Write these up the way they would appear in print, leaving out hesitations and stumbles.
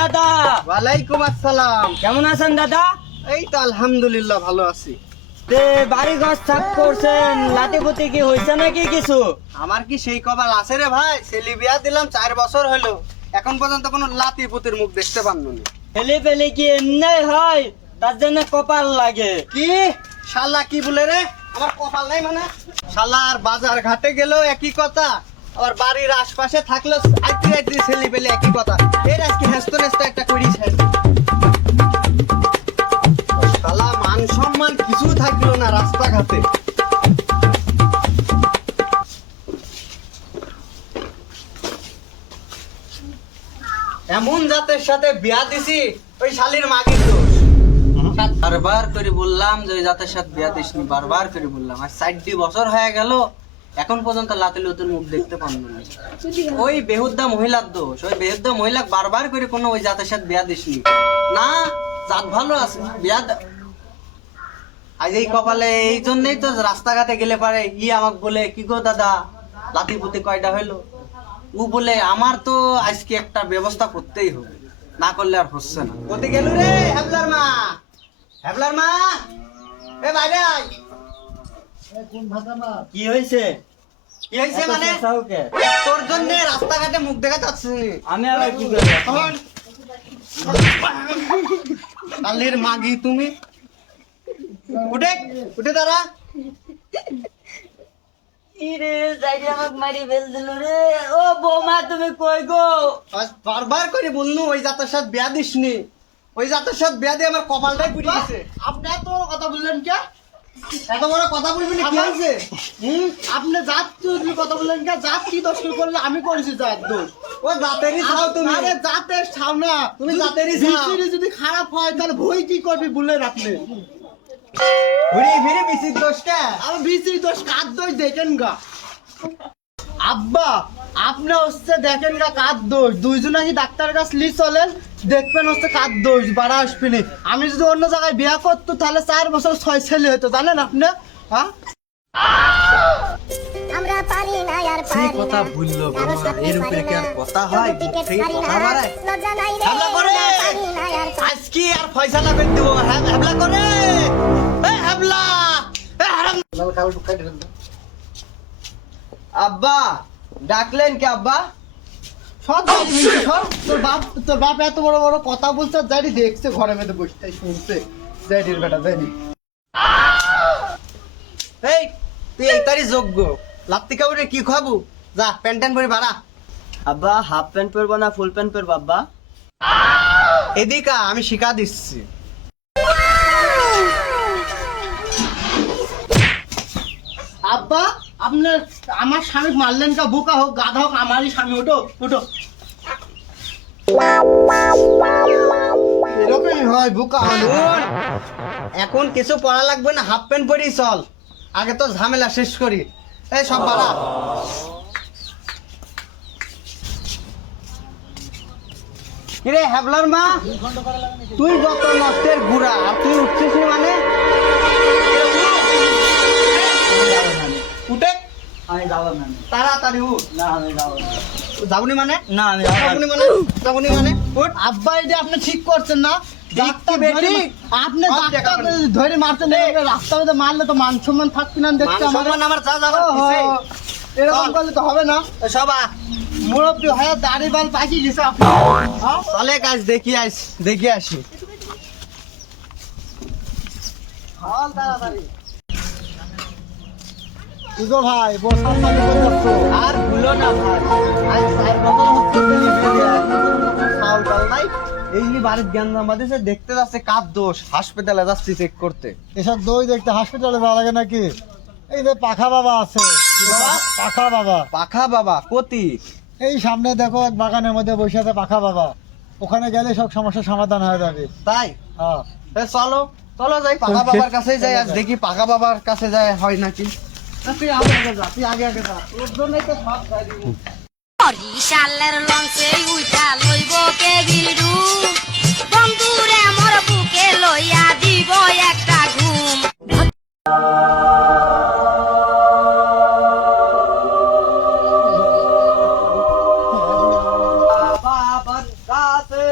দাদা। ওয়ালাইকুম আসসালাম। কেমন আছেন দাদা? এই তো আলহামদুলিল্লাহ ভালো আছি। বাড়ি ঘর সাফ করছেন, লাতিপুতি কি হয়েছে নাকি কিছু? আমার কি সেই কপাল আছে রে ভাই? ছেলে বিয়া দিলাম 4 বছর হলো, এখন পর্যন্ত কোনো লাতিপুতির মুখ দেখতে পারনুনি। ছেলে পেলে কি এমনি হয়? তার জন্য কপাল লাগে। কি শালা কি বলে রে? আমার কপাল নাই মানে? শালা আর বাজার ঘাটে গেলেও একই কথা, আবার বাড়ির আশপাশে থাকলেও আইতে ছেলে পেলে একই কথা। এর আজকে হেস্ত নেস্ত একটা করিছে। শালা মান সম্মান কিছু থাকলো না রাস্তাঘাটে। এমন জাতের সাথে বিয়া দিছি, ওই শালির মাগির দোষ। বারবার করে বললাম যে ওই জাতের সাথে বিয়া দিসনি, বারবার করে বললাম। আর 4 বছর হয়ে গেল, এখন পর্যন্ত লাতে লতুন মুখ দেখতে পারলো না। ওই বেহুদ্দা মহিলার দোষ। ওই বেহুদ্দা মহিলা বারবার করে কোনো ওই জাতের সাথে বিয়া দিসনি। না, জাত ভালো আছে, বিয়া আজ এই কপালে। এই জন্যই তো রাস্তাঘাটে গেলে পারে আমাকে বলে, কি গো দাদা লাতিপুতি কয়টা হইলো? ও বলে আমার তো আজকে একটা ব্যবস্থা করতেই হবে, না করলে আর হচ্ছে না। কোথা গেল রে হ্যাবলার মা? হ্যাবলার মা, এ বাইরে আয়। কি হয়েছে? কি হয়েছে মানে? তোর জন্য রাস্তাঘাটে মুখ দেখা যাচ্ছে। আমি আবার কি করবো? কালির মাগি তুমি। উঠে উঠে দাঁড়া। ও বৌমা, তুমি কই গো? বারবার করে বললু ওই জাতের সাথে বিয়া দিসনি, ওই জাতের সাথে বিয়া দিয়ে আমার কপালটাই পুড়ে গেছে। আপনি এত বড় কথা বললেন কে? এত বড় কথা বলবি না, কি হয়েছে? আপনি জাত চৌধুরী কথা বললেন কে? জাত কি দোষ করলে? আমি করেছি জাত দোষ। ও জাতেরই ছাও তুমি। আরে জাতের ছাও না, তুমি জাতেরই ছাও। ভিতরে যদি খারাপ হয় তাহলে ভই কি করবি বললেন আপনি? ঘুরে ফিরে বিচির দোষটা। আমি ভিতরি দোষ কার দোষ দেখেন গা। আব্বা আপনি হচ্ছে দেখেন গা কার দোষ। দুইজন নাকি ডাক্তারের কাছে লি চলেন, দেখবেন হচ্ছে কার দোষ, বাড়া আসবেনি। আমি যদি অন্য জায়গায় বিয়া করতো তাহলে 4 বছর 6 ছেলে হতো, জানেন আপনি? হ্যাঁ, আমরা পারি না আর সেই পারি কথা না বললো কারো বাবা, সাথে এর পারি উপরে কি আর না, কথা হয়? টিকে সেই পারি কথা না, বাড়ায়। লজ্জা নাই রে, হামলা করে। আমরা পারি না আর পারি না। আজকে আর ফয়সালা করে দেবো। হামলা করে। এ হামলা, এ হারাম। আব্বা ডাকলেন কি আব্বা? সব তোর বাপ এত বড় বড় কথা বলছে, জানি দেখছে ঘরে মেয়েদের বসতে শুনছে। জানির বেটা জানি। এই তুই এই তারি যোগ্য, লাত্তি কাবুরে কি খাবো? যা প্যান্ট ট্যান্ট পরে বাড়া। আব্বা হাফ প্যান্ট পরবো না ফুল প্যান্ট পরবো আব্বা? এদিকে আমি শিখা দিচ্ছি। আব্বা আপনার আমার স্বামী মারলেন কা? বোকা হোক গাধা হোক আমারই স্বামী। ওঠো ওঠো। এরকমই হয় বোকা মানুষ। এখন কিছু পড়া লাগবে না, হাফ প্যান্ট পরেই চল। আগে তো ঝামেলা শেষ করি। এই সব বাড়া। কিরে হ্যাবলার মা, তুই যত নষ্টের গুড়া, আর তুই উঠছিস নি মানে? উঠে আমি যাবো না। তাড়াতাড়ি উঠ। না আমি যাবো না। যাবনি মানে? না আমি যাবো যাবনি না। মানে? যাবনি মানে? উঠ। আব্বা এটা আপনি ঠিক করছেন না। ডাক্তার ঠিক ধরে ঠিক। আপনি সব ডাক্তার দেখাবেন। ধরে মারতেন, রাস্তা মধ্যে মারলে তো মান সম্মান থাকবে না দেখতে মান আমার। সম্মান আমার যা যাবার দিছে। এরকম চল। করলে তো হবে না। সবা মুরব্বী হয়ে দাড়ি বাল পাকি গেছে আপনি। হ্যাঁ? চলে কাজ দেখি আসি। চল তাড়াতাড়ি। বুঝো ভাই বসার পানি করে যাচ্ছো। আর ভুলো না ভাই, আজ 4 বছর হচ্ছে তুমি বেরিয়ে আসছো। চাউল টাল নাই, এই নিয়ে বাড়ির জ্ঞান বাঁধিয়েছে, দেখতে যাচ্ছে কার দোষ। হাসপাতালে যাচ্ছি চেক করতে। এসব দই দেখতে হাসপাতালে যাওয়া লাগে নাকি? এই যে পাখা বাবা আছে, বাবা? পাখা বাবা পাখা বাবা কতি? এই সামনে দেখো এক বাগানের মধ্যে বসে আছে পাখা বাবা। ওখানে গেলে সব সমস্যার সমাধান হয়ে যাবে। তাই? হ্যাঁ চলো চলো যাই, পাখা বাবার কাছে যাই। আজ দেখি পাখা বাবার কাছে যায় হয় নাকি। তুই আগে আগে যা, তুই আগে আগে যা, তোর জন্যই তো সব খাই দিব। বরিশালের লঞ্চে উইঠা লইব কে গিলু, বন্ধুরে মোর বুকে লইয়া দিব একটা ঘুম। বাবার কাছে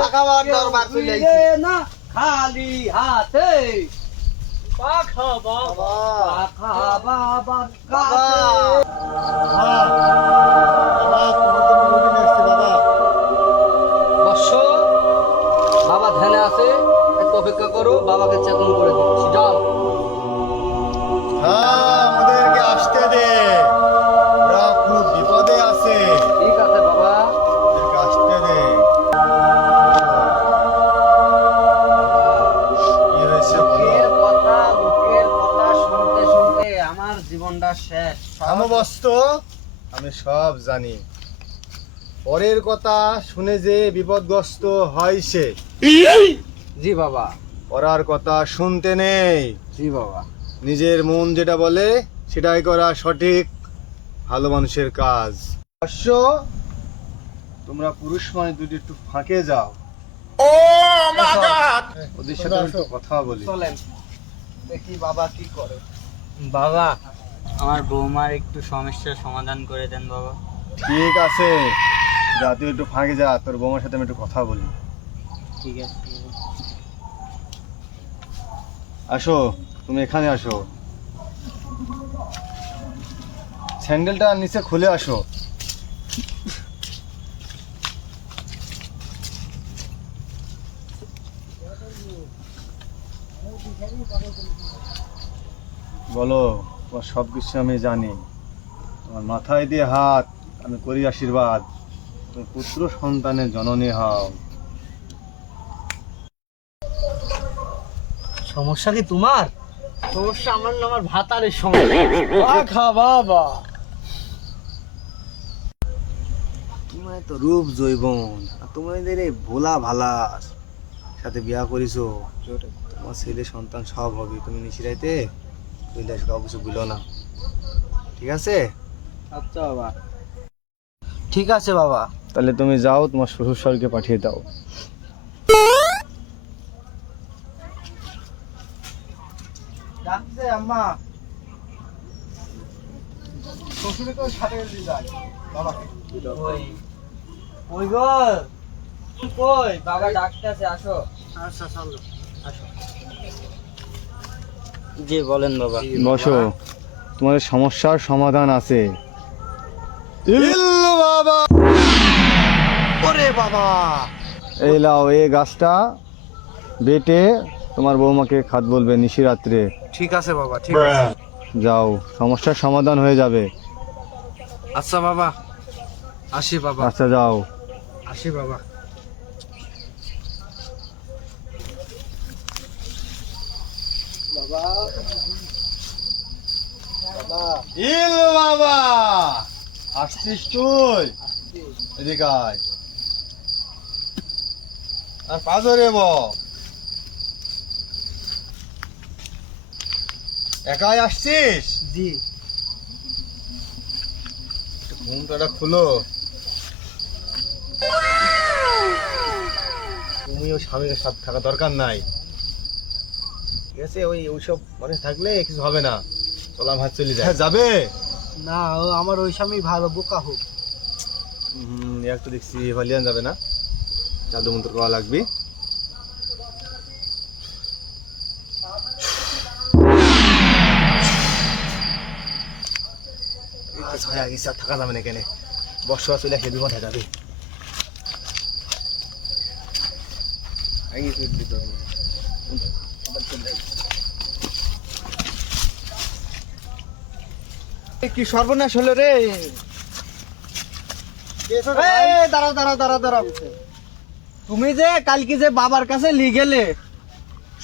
পাকা বাবার দরবার চলে আইছে। ফিরে না খালি হাতে পাখা বাবা পাখা বাবার কাছে বর্ষ বাবা ধ্যানে আছে, একটু অপেক্ষা করো, বাবাকে চেতন করে দিচ্ছি। যাও। ওদেরকে আসতে দে, ওরা খুব বিপদে আছে, ঠিক আছে বাবা। ওদেরকে আসতে দে। কি হয়েছে বলো? লোকের কথা শুনতে শুনতে আমার জীবনটা শেষ। সমবস্ত আমি সব জানি, পরের কথা শুনে যে বিপদগ্রস্ত হয় সে, জি বাবা। পড়ার কথা শুনতে নেই। জি বাবা। নিজের মন যেটা বলে সেটাই করা সঠিক ভালো মানুষের কাজ। অবশ্য তোমরা পুরুষ মানুষ দুটি একটু ফাঁকে যাও, ওদের সাথে আমি একটু কথা বলি। চলেন। দেখি বাবা কি করে। বাবা আমার বৌমার একটু সমস্যার সমাধান করে দেন বাবা। ঠিক আছে, যা তুই একটু ফাঁকে যা, তোর বৌমার সাথে আমি একটু কথা বলি। ঠিক আছে আসো, তুমি এখানে আসো, স্যান্ডেলটা নিচে খুলে আসো। বলো, তোমার সব কিছু আমি জানি, তোমার মাথায় দিয়ে হাত আমি করি আশীর্বাদ, তুমি পুত্র সন্তানের জননী হও। সমস্যা কি তোমার? সমস্যা আমার না, আমার ভাতারের সমস্যা। পাখা বাবা তোমার তো রূপ জৈবন, আর তোমাদের এই ভোলা ভালা সাথে বিয়া করিছো, তোমার ছেলে সন্তান সব হবে। তুমি নিশিরাইতে কইলে কাউ কিছু বলো না, ঠিক আছে? আচ্ছা বাবা, ঠিক আছে বাবা। তাহলে তুমি যাও, তোমার শ্বশুর শাশুড়িকে পাঠিয়ে দাও। ডাকছে আম্মা, শ্বশুরকে সাথে দিয়ে যায় বাবাকে। ওই ওই গো কই বাবা ডাকতেছে, আসো। আচ্ছা চলো, আসো। জি বলেন বাবা। বসো, তোমাদের সমস্যার সমাধান আছে। বাবা, ওরে বাবা, এই লাও, এই গাছটা বেটে তোমার বৌমাকে খাত বলবে নিশিরাত্রে। ঠিক আছে বাবা, ঠিক আছে। যাও, সমস্যার সমাধান হয়ে যাবে। আচ্ছা বাবা, আসি বাবা, আচ্ছা যাও। আসি বাবা। ইল বাবা, আসছিস তুই? এদিকে আয়। আর পাজরে একাই আসছিস? জি। ঘুমটা খুলো। তুমিও স্বামীর সাথে থাকা দরকার নাই, ঠিক আছে? ওইসব মানুষ থাকলে কিছু হবে না, চলাম হাত চলে যায়। যাবে না, ও আমার ওই স্বামী ভালো, বোকা হোক। এক তো দেখছি ভালিয়ান যাবে না, জাদু মন্ত্র করা লাগবে। ছয়া গেছে, আর থাকা যাবে না এখানে, বর্ষা চলে আসলে বিপদ হয়ে যাবে। কি সর্বনাশ হলো রে! দাঁড়াও দাঁড়াও দাঁড়াও দাঁড়াও, তুমি যে কালকে যে বাবার কাছে লিগেলে,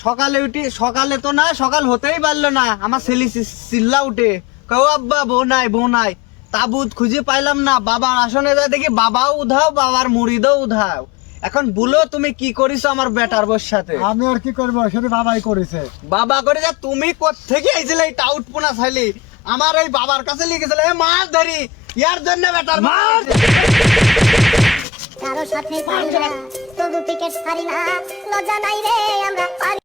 সকালে উঠি, সকালে তো না, সকাল হতেই পারলো না, আমার ছেলে চিল্লা উঠে কেউ আব্বা বউ নাই বউ নাই, তাবুত খুঁজে পাইলাম না, বাবার আসনে যায় দেখি বাবাও উধাও, বাবার মুড়িদও উধাও। এখন বলো তুমি কি করিছো আমার বেটার বউর সাথে? আমি আর কি করবো, সেটা বাবাই করেছে। বাবা করে যা, তুমি কোত্থেকে আইছিলে এই টাউট পোনা ছাইলি? আমার এই বাবার কাছে লিখেছিল, এ মার ধরি, ইয়ার জন্য বেটার মার। কারো সাথে পারি না, তবু পিকেট পারি না, লজ্জা নাই রে আমরা পারি